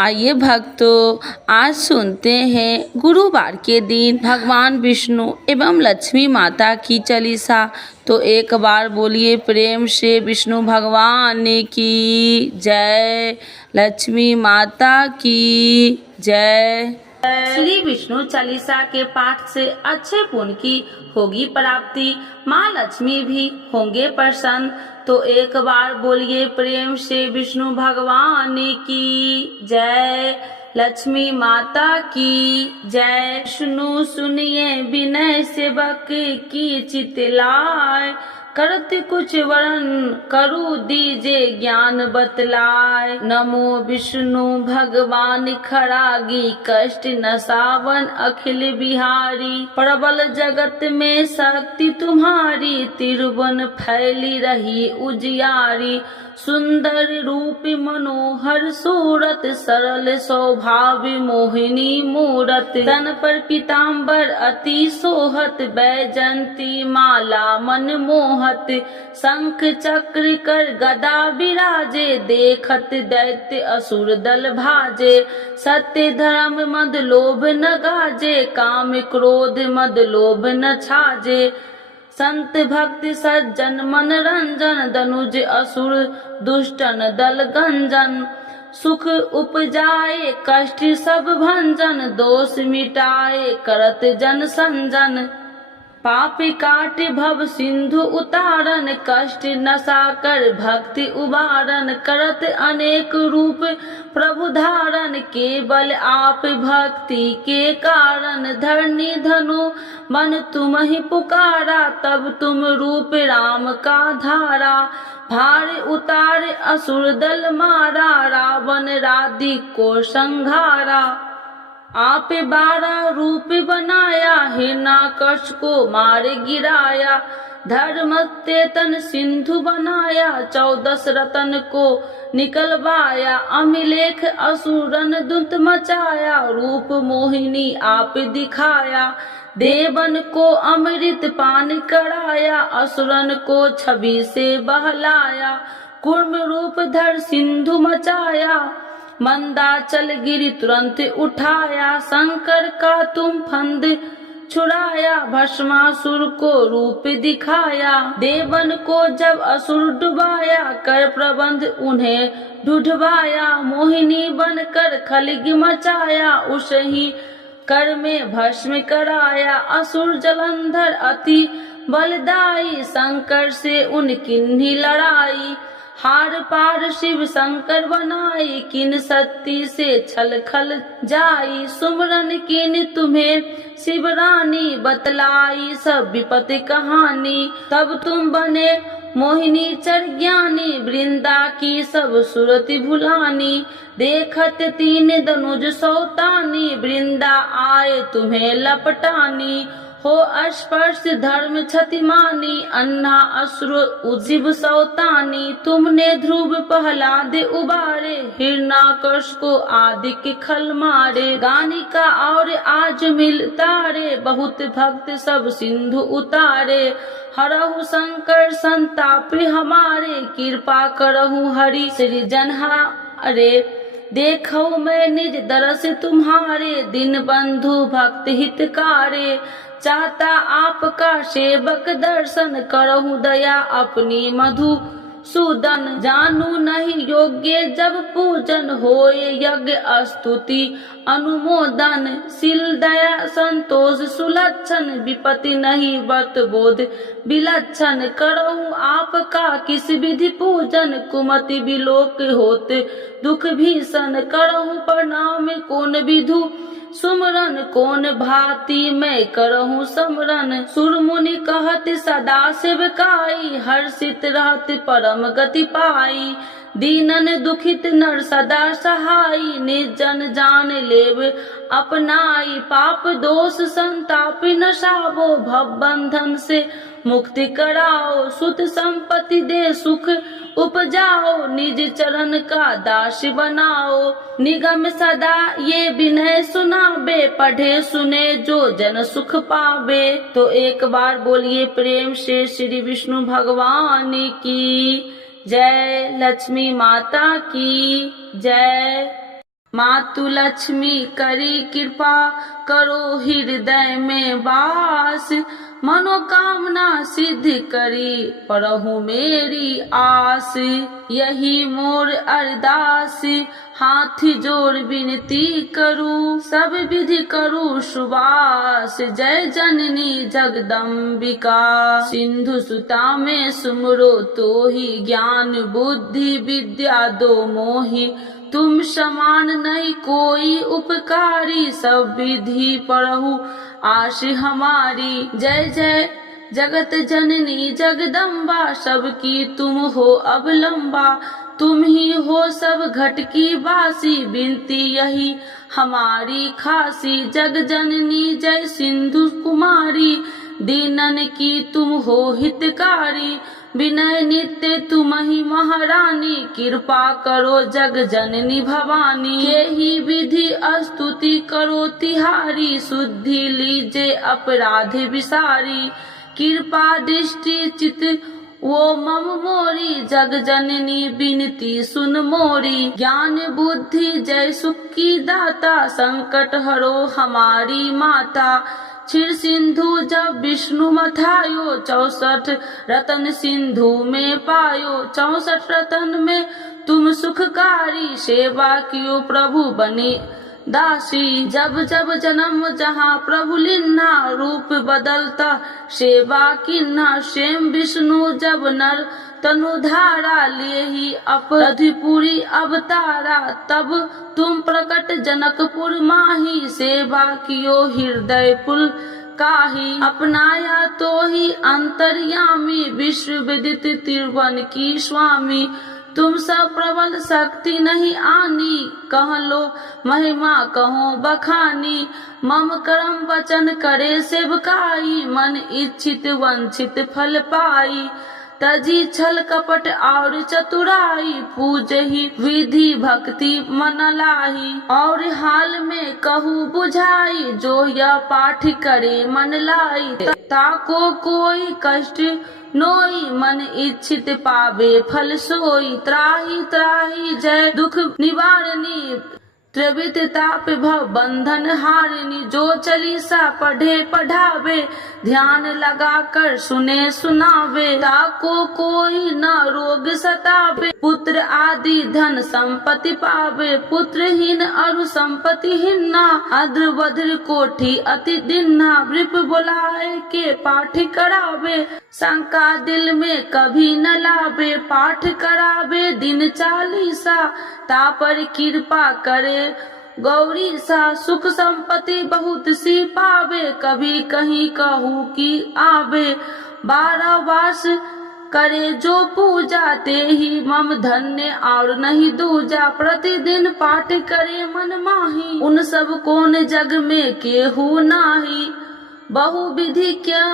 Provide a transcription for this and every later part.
आइए भक्तों, आज सुनते हैं गुरुवार के दिन भगवान विष्णु एवं लक्ष्मी माता की चालीसा। तो एक बार बोलिए प्रेम से विष्णु भगवान की जय, लक्ष्मी माता की जय। श्री विष्णु चालीसा के पाठ से अच्छे पुण्य की होगी प्राप्ति, माँ लक्ष्मी भी होंगे प्रसन्न। तो एक बार बोलिए प्रेम से विष्णु भगवान की जय, लक्ष्मी माता की जय। विष्णु सुनिए विनय सेवक की चितलाय, करत कुछ वरण करु दीजे ज्ञान बतलाय। नमो विष्णु भगवान खरागी, कष्ट नसावन अखिल बिहारी। प्रबल जगत में शक्ति तुम्हारी, तिरुवन फैली रही उजियारी। सुंदर रूप मनोहर सूरत, सरल स्वभाव मोहिनी मूरत। तन पर पीताम्बर अति सोहत, बैजंती माला मन मोहत। शंख चक्र कर गदा विराजे, देखत दैत्य असुर दल भाजे। सत्य धर्म मद लोभ न गाजे, काम क्रोध मद लोभ न छाजे। संत भक्त सज्जन मन रंजन, दनुज असुर दुष्टन दल गंजन। सुख उपजाए कष्ट सब भंजन, दोष मिटाए करत जन संजन। पाप काट भव सिंधु उतारन, कष्ट नसा कर भक्ति उबारन। करत अनेक रूप प्रभु धारण, केवल आप भक्ति के कारण। धरनी धनु मन तुम ही पुकारा, तब तुम रूप राम का धारा। भार उतार असुर दल मारा, रावण राधि को संघारा। आप 12 रूप बनाया, हिरण्याकश को मार गिराया। धर्म तेतन सिंधु बनाया, 14 रतन को निकलवाया। अमिलेख असुरन दुत मचाया, रूप मोहिनी आप दिखाया। देवन को अमृत पान कराया, असुरन को छवि से बहलाया। कूर्म रूप धर सिंधु मचाया, मंदाचल गिरि तुरंत उठाया। शंकर का तुम फंद छुड़ाया, भस्मासुर को रूप दिखाया। देवन को जब असुर डुबाया, कर प्रबंध उन्हें ढूढ़वाया। मोहिनी बनकर खलगी मचाया, उसे ही कर में भस्म कराया। असुर जलंधर अति बलदाई, शंकर से उनकी लड़ाई। हार पार शिव शंकर बनाई, किन शक्ति से छल खल जाई। सुमरन किन तुम्हें शिव रानी, बतलाई सब विपत्ति कहानी। तब तुम बने मोहिनी चर ज्ञानी, वृंदा की सब सुरति भुलानी। देखत 3 धनुज सौतानी, वृंदा आए तुम्हें लपटानी। हो स्पर्श धर्म क्षतिमानी, अन्ना असुर उजिब सौतानी। तुमने ध्रुव प्रहलाद उबारे, हिरण्याकश को आदि के खल मारे। गानिका और आज मिल तारे, बहुत भक्त सब सिंधु उतारे। हरहु शंकर संताप हमारे, कृपा करहु हरि श्री जनहारे। देखो मैं निज दरस तुम्हारे, दीन बंधु भक्त हितकारे। चाहता आपका सेवक दर्शन, करहु दया अपनी मधु सूदन। जानू नहीं योग्य जब पूजन, होए यज्ञ स्तुति अनुमोदन। शील दया संतोष सुलक्षण, विपत्ति नहीं व्रत बोध विलक्षण। करहु आपका किस विधि पूजन, कुमति विलोक होत दुख भीषण। करहु प्रणाम कौन विधु सुमरन, कौन भांति मैं करहु समरन। सुर मुनि कहत सदा सेवकाई, हर्षित रहत परम गति पाई। दीनन दुखित नर सदा सहाई, निर्जन जान लेव अपनाई। पाप दोष संताप नसावो, भव बंधन से मुक्ति कराओ। सुत संपत्ति दे सुख उपजाओ, निज चरण का दास बनाओ। निगम सदा ये विनय सुनावे, पढ़े सुने जो जन सुख पावे। तो एक बार बोलिए प्रेम से श्री विष्णु भगवान की जय, लक्ष्मी माता की जय। मातु लक्ष्मी करी कृपा करो हृदय में वास, मनोकामना सिद्ध करी परहु मेरी आस। यही मोर अरदास हाथ जोड़ विनती करूं, सब विधि करूं सुबास। जय जननी जगदम्बिका, सिंधु सुता में सुमरो तोहि, ज्ञान बुद्धि विद्या दो मोहि। तुम समान नहीं कोई उपकारी, सब विधि पढ़ू आश हमारी। जय जय जगत जननी जगदम्बा, सबकी तुम हो अवलंबा। तुम ही हो सब घट की बासी, विनती यही हमारी खासी। जग जननी जय सिंधु कुमारी, दीनन की तुम हो हितकारी। विनय नित्य तुम ही महारानी, कृपा करो जग जननी भवानी। यही विधि स्तुति करो तिहारी, शुद्धि लीजे अपराध विसारी। कृपा दृष्टि चित वो मम मोरी, जग जननी बिनती सुन मोरी। ज्ञान बुद्धि जय सुख की दाता, संकट हरो हमारी माता। क्षीर सिंधु जब विष्णु मथायो, 64 रतन सिंधु में पायो। 64 रतन में तुम सुखकारी, सेवा कियो प्रभु बने दासी। जब जब जन्म जहाँ प्रभु लिन्हा, रूप बदलता सेवा किन्हा। स्वयं विष्णु जब नर तनु धारा, लिए ही अपराधिपुरी अवतारा। तब तुम प्रकट जनकपुर माही, सेवा कियो हृदय पुल काही। अपनाया तो ही अंतर्यामी, विश्व विदित त्रिभुवन की स्वामी। तुम सब प्रबल शक्ति नहीं आनी, कह लो महिमा कहो बखानी। मम कर्म वचन करे सेवकाई, मन इच्छित वंचित फल पाई। तजी छल कपट और चतुराई, पूज ही विधि भक्ति मन लाही। और हाल में कहूँ बुझाई, जो यह पाठ करे मन लाई। ताको कोई कष्ट नोई, मन इच्छित पावे फल सोई। त्राही त्राही जय दुख निवारणी, त्रिविध ताप भव बंधन हारिणी। जो चालीसा पढ़े पढ़ावे, ध्यान लगा कर सुने सुनावे। ताको कोई न रोग सतावे, पुत्र आदि धन संपत्ति पावे। पुत्रहीन अरु संपत्ति हिन्ना, अद्र वज्र कोठी अति दिन्ना। वृप बुलाए के पाठ करावे, शंका दिल में कभी न लावे। पाठ करावे दिन चालीसा, तापर कृपा करे गौरी सा। सुख संपत्ति बहुत सी पावे, कभी कहीं कहूँ की आवे। 12 वर्ष करे जो पूजा, ते ही मम धन्य और नहीं दूजा। प्रतिदिन पाठ करे मन माही, उन सब कौन जग में केहू नाही। बहु विधि क्या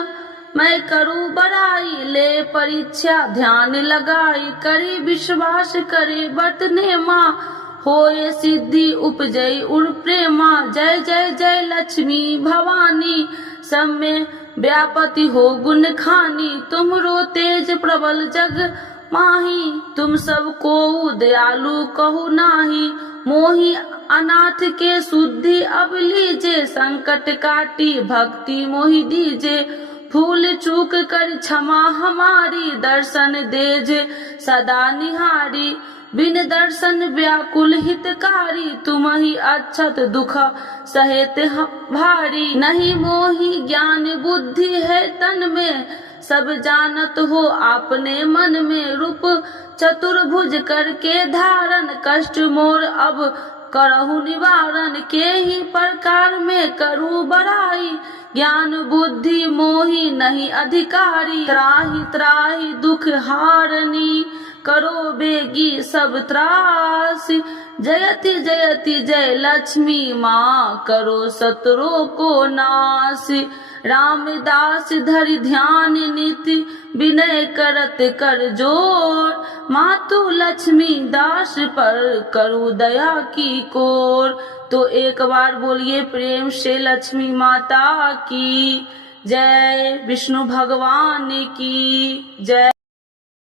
मैं करूँ बड़ाई, ले परीक्षा ध्यान लगाई। करे विश्वास करे व्रत नेमा, होए सिद्धि उपजई उर प्रेमा। जय जय जय लक्ष्मी भवानी, सब में व्यापति हो गुण खानी। तुमरो तेज प्रबल जग माही, तुम सब को दयालु कहु नाही। मोहि अनाथ के शुद्धि अब लीजे, संकट काटी भक्ति मोहि दीजे। भूल चूक कर क्षमा हमारी, दर्शन देजे सदा निहारी। बिन दर्शन व्याकुल हितकारी, तुम ही अक्षत दुख सहेत भारी। नहीं मोहि ज्ञान बुद्धि है तन में, सब जानत हो आपने मन में। रूप चतुर्भुज करके धारण, कष्ट मोर अब करहु निवारण। के ही प्रकार में करूँ बड़ाई, ज्ञान बुद्धि मोहि नहीं अधिकारी। त्राहि त्राहि दुख हारनी, करो बेगी सब त्रास। जयति जयति जय लक्ष्मी माँ, करो शत्रुओं को नाश। रामदास धरि ध्यान निति, विनय करत कर जोर। मातु लक्ष्मी दास पर करू दया की कोर। तो एक बार बोलिए प्रेम से लक्ष्मी माता की जय, विष्णु भगवान की जय।